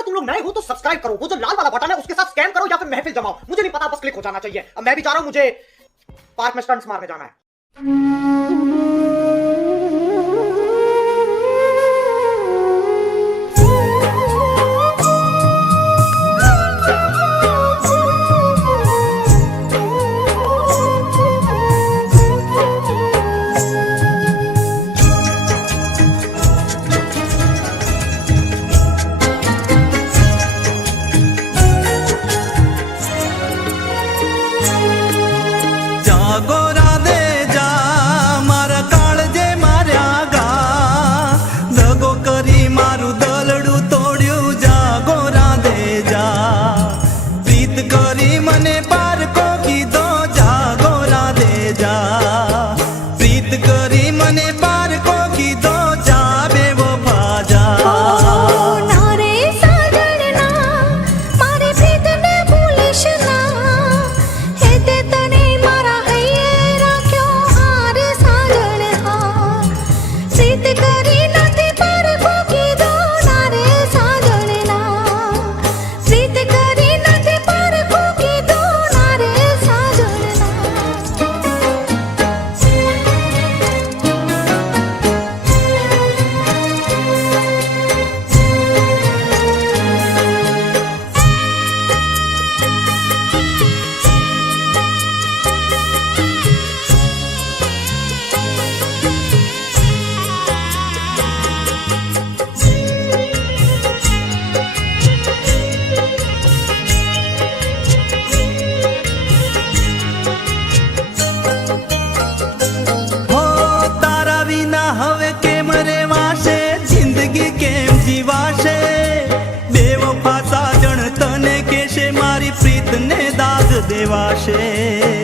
अगर तुम लोग नए हो तो सब्सक्राइब करो, वो जो लाल वाला बटन है उसके साथ स्कैम करो या फिर महफिल जमाओ, मुझे नहीं पता, बस क्लिक हो जाना चाहिए। अब मैं भी जा रहा हूं, मुझे पार्क में स्टंट्स मारने जाना है। बेवफा साजण तने केशे मारी प्रीत ने दाग देवाशे।